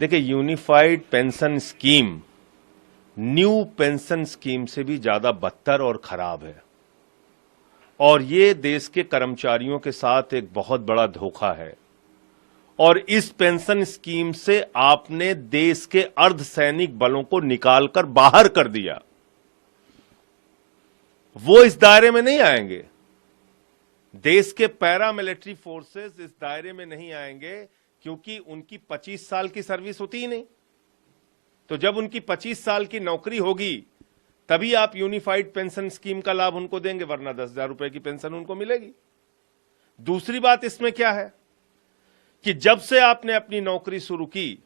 देखिए, unified pension scheme new pension scheme से भी ज्यादा बदतर और खराब है और ये देश के कर्मचारियों के साथ एक बहुत बड़ा धोखा है। और इस पेंशन स्कीम से आपने देश के अर्धसैनिक बलों को निकालकर बाहर कर दिया। वो इस दायरे में नहीं आएंगे। देश के पैरामिलिट्री फोर्सेस इस दायरे में नहीं आएंगे क्योंकि उनकी 25 साल की सर्विस होती ही नहीं। तो जब उनकी 25 साल की नौकरी होगी तभी आप यूनिफाइड पेंशन स्कीम का लाभ उनको देंगे, वरना 10,000 रुपए की पेंशन उनको मिलेगी। दूसरी बात इसमें क्या है कि जब से आपने अपनी नौकरी शुरू की,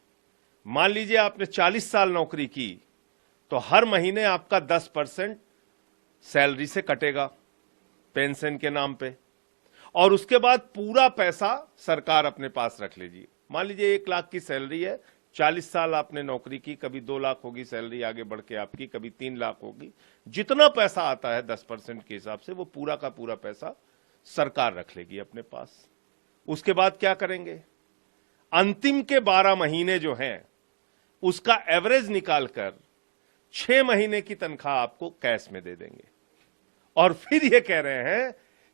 मान लीजिए आपने 40 साल नौकरी की, तो हर महीने आपका 10% सैलरी से कटेगा पेंशन के नाम पे, और उसके बाद पूरा पैसा सरकार अपने पास रख लेगी। मान लीजिए 1 लाख की सैलरी है, 40 साल आपने नौकरी की, कभी 2 लाख होगी सैलरी आगे बढ़ के आपकी, कभी 3 लाख होगी। जितना पैसा आता है 10% के हिसाब से वो पूरा का पूरा पैसा सरकार रख लेगी अपने पास। उसके बाद क्या करेंगे? अंतिम के 12 महीने जो हैं उसका एवरेज निकालकर 6 महीने की तनख्वाह आपको कैश में दे देंगे और फिर ये कह रहे हैं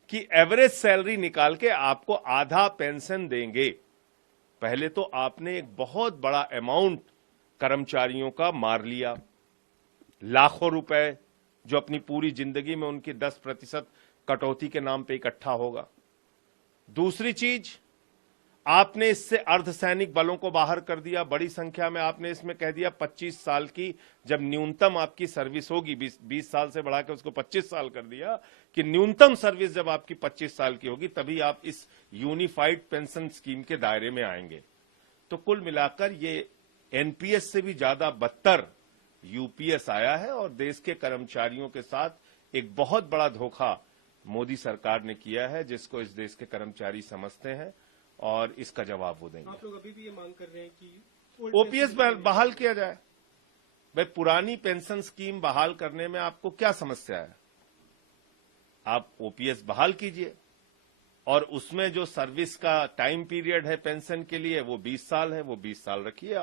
कि एवरेज सैलरी निकाल के आपको आधा पेंशन देंगे। पहले तो आपने एक बहुत बड़ा अमाउंट कर्मचारियों का मार लिया, लाखों रुपए जो अपनी पूरी जिंदगी में उनकी 10% कटौती के नाम पे इकट्ठा होगा। दूसरी चीज, आपने इससे अर्धसैनिक बलों को बाहर कर दिया बड़ी संख्या में। आपने इसमें कह दिया 25 साल की जब न्यूनतम आपकी सर्विस होगी, 20 साल से बढ़ा के उसको 25 साल कर दिया कि न्यूनतम सर्विस जब आपकी 25 साल की होगी तभी आप इस यूनिफाइड पेंशन स्कीम के दायरे में आएंगे। तो कुल मिलाकर ये एनपीएस से भी ज्यादा बदतर यूपीएस आया है और देश के कर्मचारियों के साथ एक बहुत बड़ा धोखा मोदी सरकार ने किया है, जिसको इस देश के कर्मचारी समझते हैं और इसका जवाब वो देंगे। आप लोग अभी भी ये मांग कर रहे हैं कि ओपीएस बहाल किया जाए। भाई, पुरानी पेंशन स्कीम बहाल करने में आपको क्या समस्या है? आप ओपीएस बहाल कीजिए और उसमें जो सर्विस का टाइम पीरियड है पेंशन के लिए वो 20 साल है, वो 20 साल रखिए।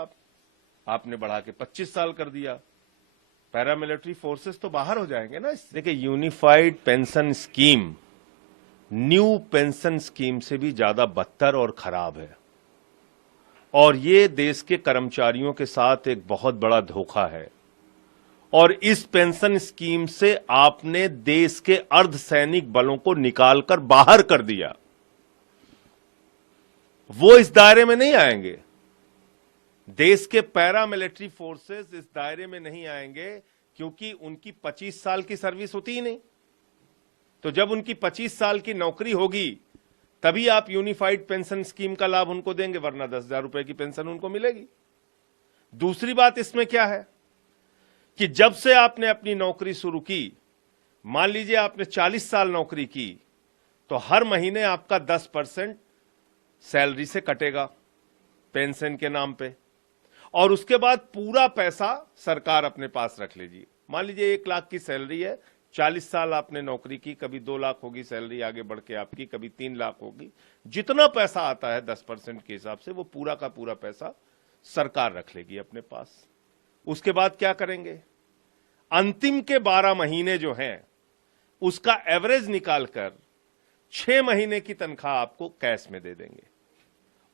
आपने बढ़ा के 25 साल कर दिया, पैरामिलिट्री फोर्सेस तो बाहर हो जाएंगे ना इससे। देखिए, unified pension scheme new pension scheme से भी ज्यादा बदतर और खराब है और ये देश के कर्मचारियों के साथ एक बहुत बड़ा धोखा है। और इस पेंशन स्कीम से आपने देश के अर्धसैनिक बलों को निकालकर बाहर कर दिया। वो इस दायरे में नहीं आएंगे। देश के पैरामिलिट्री फोर्सेस इस दायरे में नहीं आएंगे क्योंकि उनकी 25 साल की सर्विस होती ही नहीं। तो जब उनकी 25 साल की नौकरी होगी तभी आप यूनिफाइड पेंशन स्कीम का लाभ उनको देंगे, वरना 10,000 रुपए की पेंशन उनको मिलेगी। दूसरी बात इसमें क्या है कि जब से आपने अपनी नौकरी शुरू की, मान लीजिए आपने 40 साल नौकरी की, तो हर महीने आपका 10% सैलरी से कटेगा पेंशन के नाम पे, और उसके बाद पूरा पैसा सरकार अपने पास रख लेगी। मान लीजिए 1 लाख की सैलरी है, 40 साल आपने नौकरी की, कभी 2 लाख होगी सैलरी आगे बढ़ के आपकी, कभी 3 लाख होगी। जितना पैसा आता है 10% के हिसाब से वो पूरा का पूरा पैसा सरकार रख लेगी अपने पास। उसके बाद क्या करेंगे? अंतिम के 12 महीने जो हैं उसका एवरेज निकालकर 6 महीने की तनख्वाह आपको कैश में दे देंगे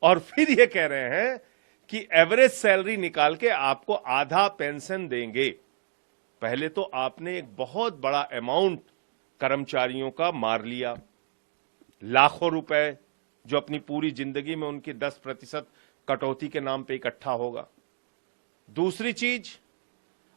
और फिर ये कह रहे हैं कि एवरेज सैलरी निकाल के आपको आधा पेंशन देंगे। पहले तो आपने एक बहुत बड़ा अमाउंट कर्मचारियों का मार लिया, लाखों रुपए जो अपनी पूरी जिंदगी में उनकी 10% कटौती के नाम पे इकट्ठा होगा। दूसरी चीज,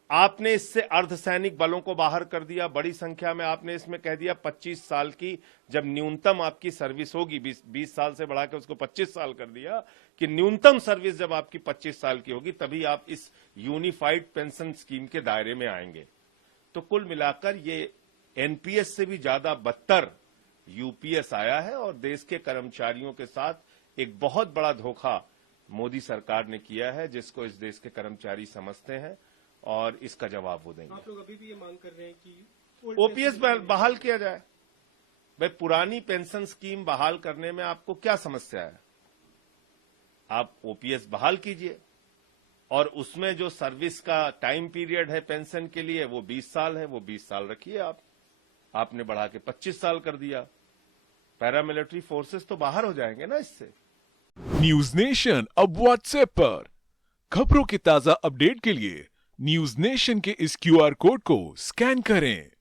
आपने इससे अर्धसैनिक बलों को बाहर कर दिया बड़ी संख्या में। आपने इसमें कह दिया 25 साल की जब न्यूनतम आपकी सर्विस होगी, 20 साल से बढ़ा के उसको 25 साल कर दिया कि न्यूनतम सर्विस जब आपकी 25 साल की होगी तभी आप इस यूनिफाइड पेंशन स्कीम के दायरे में आएंगे। तो कुल मिलाकर ये एनपीएस से भी ज्यादा बदतर यूपीएस आया है और देश के कर्मचारियों के साथ एक बहुत बड़ा धोखा मोदी सरकार ने किया है, जिसको इस देश के कर्मचारी समझते हैं और इसका जवाब वो देंगे। आप लोग अभी भी ये मांग कर रहे हैं कि ओपीएस बहाल किया जाए। भाई, पुरानी पेंशन स्कीम बहाल करने में आपको क्या समस्या है? आप ओपीएस बहाल कीजिए और उसमें जो सर्विस का टाइम पीरियड है पेंशन के लिए वो 20 साल है, वो 20 साल रखिए आप। आपने बढ़ा के 25 साल कर दिया। पैरामिलिट्री फोर्सेस तो बाहर हो जाएंगे ना इससे। न्यूज नेशन अब व्हाट्सएप पर खबरों के ताजा अपडेट के लिए न्यूज नेशन के इस क्यूआर कोड को स्कैन करें।